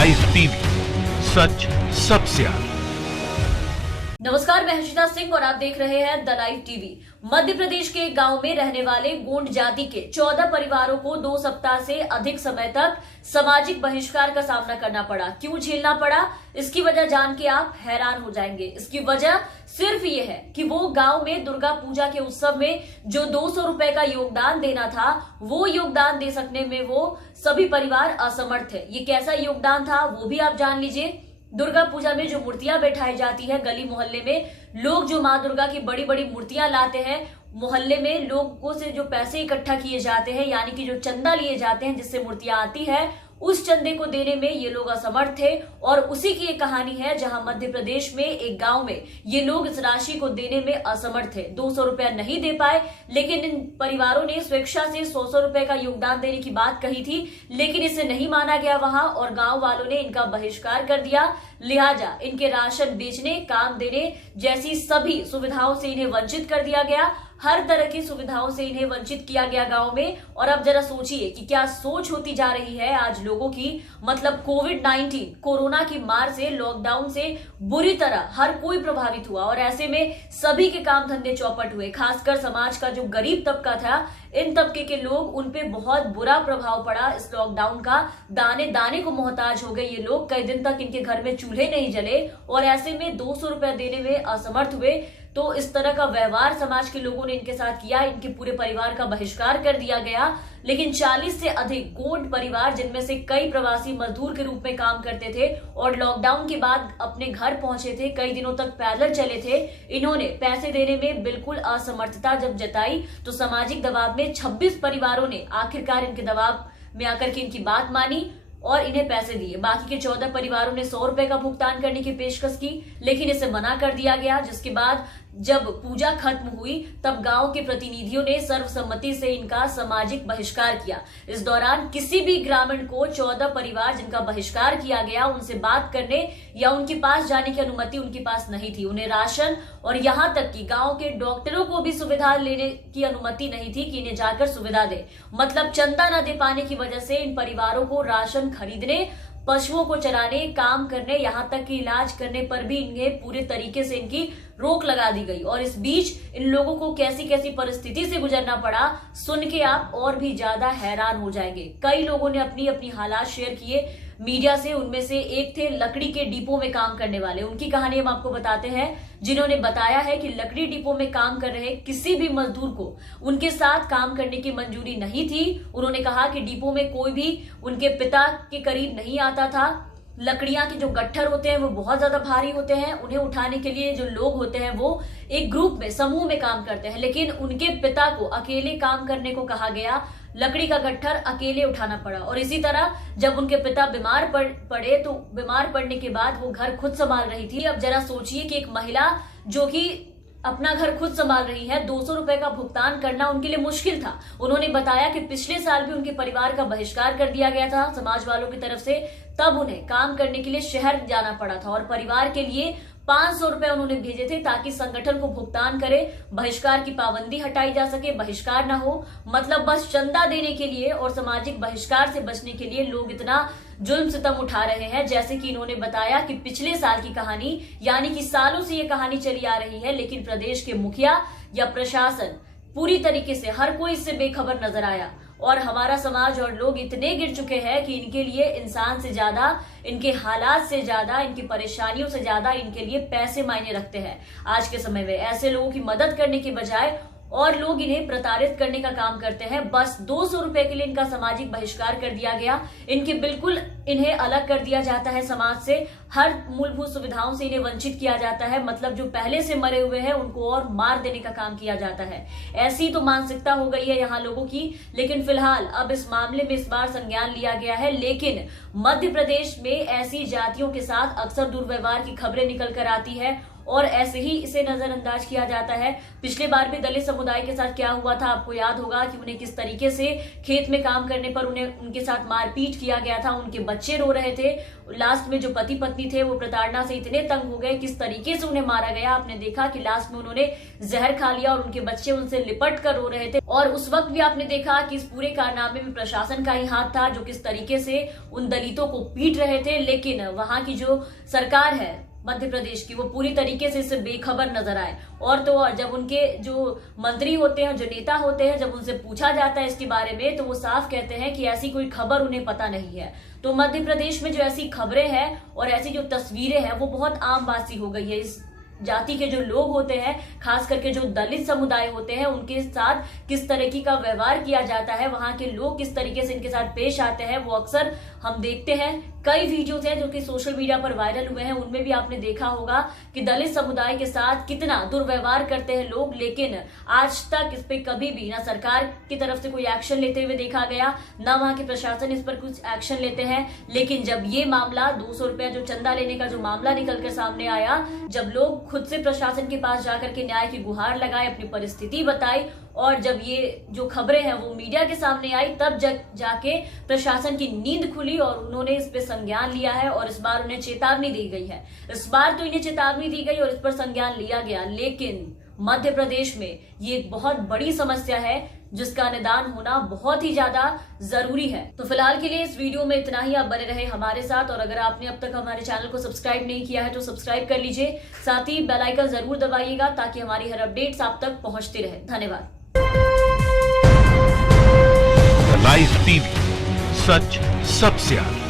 Live TV, सच सबसे आगे। नमस्कार, मैं हर्षिता सिंह और आप देख रहे हैं the live TV. Madhya Pradesh के एक गांव में रहने वाले गोंड जाति के 14 परिवारों को 2 सप्ताह से अधिक समय तक सामाजिक बहिष्कार का सामना करना पड़ा। क्यों झेलना पड़ा, इसकी वजह जान के आप हैरान हो जाएंगे। इसकी वजह सिर्फ ये है कि वो गांव में दुर्गा पूजा के उत्सव में जो 200 रुपए का योगदान देना था, वो योगदान दे सकने में वो सभी परिवार असमर्थ है। ये कैसा योगदान था वो भी आप जान लीजिए। दुर्गा पूजा में जो मूर्तियां बैठाई जाती है, गली मोहल्ले में लोग जो माँ दुर्गा की बड़ी बड़ी मूर्तियां लाते हैं, मोहल्ले में लोगों से जो पैसे इकट्ठा किए जाते हैं, यानी कि जो चंदा लिए जाते हैं जिससे मूर्तियां आती है, उस चंदे को देने में ये लोग असमर्थ थे। और उसी की एक कहानी है जहां मध्य प्रदेश में एक गांव में ये लोग इस राशि को देने में असमर्थ थे। 200 रुपया नहीं दे पाए, लेकिन इन परिवारों ने स्वेच्छा से 100 रुपए का योगदान देने की बात कही थी, लेकिन इसे नहीं माना गया वहां और गांव वालों ने इनका बहिष्कार कर दिया। लिहाजा इनके राशन बेचने, काम देने जैसी सभी सुविधाओं से इन्हें वंचित कर दिया गया। हर तरह की सुविधाओं से इन्हें वंचित किया गया गांव में। और अब जरा सोचिए कि क्या सोच होती जा रही है आज लोगों की। मतलब कोविड-19 कोरोना की मार से, लॉकडाउन से बुरी तरह हर कोई प्रभावित हुआ और ऐसे में सभी के काम धंधे चौपट हुए। खासकर समाज का जो गरीब तबका था, इन तबके के लोग, उन पे बहुत बुरा प्रभाव पड़ा इस लॉकडाउन का। दाने दाने को मोहताज हो गए ये लोग। कई दिन तक इनके घर में चूल्हे नहीं जले और ऐसे में 200 रुपया देने में असमर्थ हुए। तो इस तरह का व्यवहार समाज के लोगों ने इनके साथ किया। इनके पूरे परिवार का बहिष्कार कर दिया गया। लेकिन 40 से अधिक गोंड परिवार, जिनमें से कई प्रवासी मजदूर के रूप में काम करते थे और लॉकडाउन के बाद अपने घर पहुंचे थे, कई दिनों तक पैदल चले थे, इन्होंने पैसे देने में बिल्कुल असमर्थता जब जताई तो सामाजिक दबाव में 26 परिवारों ने आखिरकार इनके दबाव में आकर के इनकी बात मानी और इन्हें पैसे दिए। बाकी के 14 परिवारों ने 100 रुपए का भुगतान करने की पेशकश की, लेकिन इसे मना कर दिया गया। जिसके बाद जब पूजा खत्म हुई तब गांव के प्रतिनिधियों ने सर्वसम्मति से इनका सामाजिक बहिष्कार किया। इस दौरान किसी भी ग्रामीण को 14 परिवार जिनका बहिष्कार किया गया, उनसे बात करने या उनके पास जाने की अनुमति उनके पास नहीं थी। उन्हें राशन और यहाँ तक कि गांव के डॉक्टरों को भी सुविधा लेने की अनुमति नहीं थी कि इन्हें जाकर सुविधा दे। मतलब चंदा न दे पाने की वजह से इन परिवारों को राशन खरीदने, पशुओं को चराने, काम करने, यहाँ तक कि इलाज करने पर भी इन्हें पूरे तरीके से इनकी रोक लगा दी गई। और इस बीच इन लोगों को कैसी कैसी परिस्थिति से गुजरना पड़ा, सुन के आप और भी ज्यादा हैरान हो जाएंगे। कई लोगों ने अपनी अपनी हालात शेयर किए मीडिया से। उनमें से एक थे लकड़ी के डिपो में काम करने वाले। उनकी कहानी हम आपको बताते हैं, जिन्होंने बताया है कि लकड़ी डिपो में काम कर रहे किसी भी मजदूर को उनके साथ काम करने की मंजूरी नहीं थी। उन्होंने कहा कि डिपो में कोई भी उनके पिता के करीब नहीं आता था। लकड़ियां के जो गट्ठर होते हैं वो बहुत ज्यादा भारी होते हैं। उन्हें उठाने के लिए जो लोग होते हैं वो एक ग्रुप में, समूह में काम करते हैं, लेकिन उनके पिता को अकेले काम करने को कहा गया। लकड़ी का गट्ठर अकेले उठाना पड़ा। और इसी तरह जब उनके पिता बीमार पड़े तो बीमार पड़ने के बाद वो घर खुद संभाल रही थी। अब जरा सोचिए कि एक महिला जो कि अपना घर खुद संभाल रही है, 200 रुपए का भुगतान करना उनके लिए मुश्किल था। उन्होंने बताया कि पिछले साल भी उनके परिवार का बहिष्कार कर दिया गया था समाज वालों की तरफ से। तब उन्हें काम करने के लिए शहर जाना पड़ा था और परिवार के लिए 500 रुपए उन्होंने भेजे थे ताकि संगठन को भुगतान करे, बहिष्कार की पाबंदी हटाई जा सके, बहिष्कार ना हो। मतलब बस चंदा देने के लिए और सामाजिक बहिष्कार से बचने के लिए लोग इतना जुल्म सितम उठा रहे हैं। जैसे कि इन्होंने बताया कि पिछले साल की कहानी, यानी कि सालों से ये कहानी चली आ रही है, लेकिन प्रदेश के मुखिया या प्रशासन पूरी तरीके से हर कोई इससे बेखबर नजर आया। और हमारा समाज और लोग इतने गिर चुके हैं कि इनके लिए इंसान से ज्यादा, इनके हालात से ज्यादा, इनकी परेशानियों से ज्यादा इनके लिए पैसे मायने रखते हैं। आज के समय में ऐसे लोगों की मदद करने के बजाय और लोग इन्हें प्रताड़ित करने का काम करते हैं। बस 200 रुपए के लिए इनका सामाजिक बहिष्कार कर दिया गया। इन्हें अलग कर दिया जाता है समाज से। हर मूलभूत सुविधाओं से इन्हें वंचित किया जाता है। मतलब जो पहले से मरे हुए हैं उनको और मार देने का काम किया जाता है। ऐसी तो मानसिकता हो गई है यहाँ लोगों की। लेकिन फिलहाल अब इस मामले में इस बार संज्ञान लिया गया है। लेकिन मध्य प्रदेश में ऐसी जातियों के साथ अक्सर दुर्व्यवहार की खबरें निकल कर आती है और ऐसे ही इसे नजरअंदाज किया जाता है। पिछले बार भी दलित समुदाय के साथ क्या हुआ था आपको याद होगा कि उन्हें किस तरीके से खेत में काम करने पर उनके साथ मारपीट किया गया था, उनके बच्चे रो रहे थे। लास्ट में जो पति पत्नी थे वो प्रताड़ना से इतने तंग हो गए, किस तरीके से उन्हें मारा गया। आपने देखा कि लास्ट में उन्होंने जहर खा लिया और उनके बच्चे उनसे लिपट कर रो रहे थे। और उस वक्त भी आपने देखा कि इस पूरे कारनामे में प्रशासन का ही हाथ था, जो किस तरीके से उन दलितों को पीट रहे थे। लेकिन वहां की जो सरकार है मध्य प्रदेश की, वो पूरी तरीके से इससे बेखबर नजर आए। और तो और जब उनके जो मंत्री होते हैं, जो नेता होते हैं, जब उनसे पूछा जाता है इसके बारे में, तो वो साफ कहते हैं कि ऐसी कोई खबर उन्हें पता नहीं है। तो मध्य प्रदेश में जो ऐसी खबरें हैं और ऐसी जो तस्वीरें हैं वो बहुत आम बात सी हो गई है। इस जाति के जो लोग होते हैं, खास करके जो दलित समुदाय होते हैं, उनके साथ किस तरीके का व्यवहार किया जाता है, वहां के लोग किस तरीके से इनके साथ पेश आते हैं, वो अक्सर हम देखते हैं। कई वीडियोज हैं जो कि सोशल मीडिया पर वायरल हुए हैं, उनमें भी आपने देखा होगा कि दलित समुदाय के साथ कितना दुर्व्यवहार करते हैं लोग। लेकिन आज तक इस पे कभी भी ना सरकार की तरफ से कोई एक्शन लेते हुए देखा गया, ना वहां के प्रशासन इस पर कुछ एक्शन लेते हैं। लेकिन जब ये मामला 200 रुपया जो चंदा लेने का जो मामला निकल कर सामने आया, जब लोग खुद से प्रशासन के पास जाकर के न्याय की गुहार लगाए, अपनी परिस्थिति बताई, और जब ये जो खबरें हैं वो मीडिया के सामने आई, तब जाके प्रशासन की नींद खुली और उन्होंने इस पे संज्ञान लिया है। और इस बार उन्हें चेतावनी दी गई है। इस बार तो इन्हें चेतावनी दी गई और इस पर संज्ञान लिया गया। लेकिन मध्य प्रदेश में ये एक बहुत बड़ी समस्या है जिसका निदान होना बहुत ही ज्यादा जरूरी है। तो फिलहाल के लिए इस वीडियो में इतना ही। आप बने रहे हमारे साथ, और अगर आपने अब तक हमारे चैनल को सब्सक्राइब नहीं किया है तो सब्सक्राइब कर लीजिए। साथ ही बेल आइकन जरूर दबाइएगा ताकि हमारी हर अपडेट्स आप तक पहुंचती रहे। धन्यवाद। लाइव टीवी, सच सबसे आगे।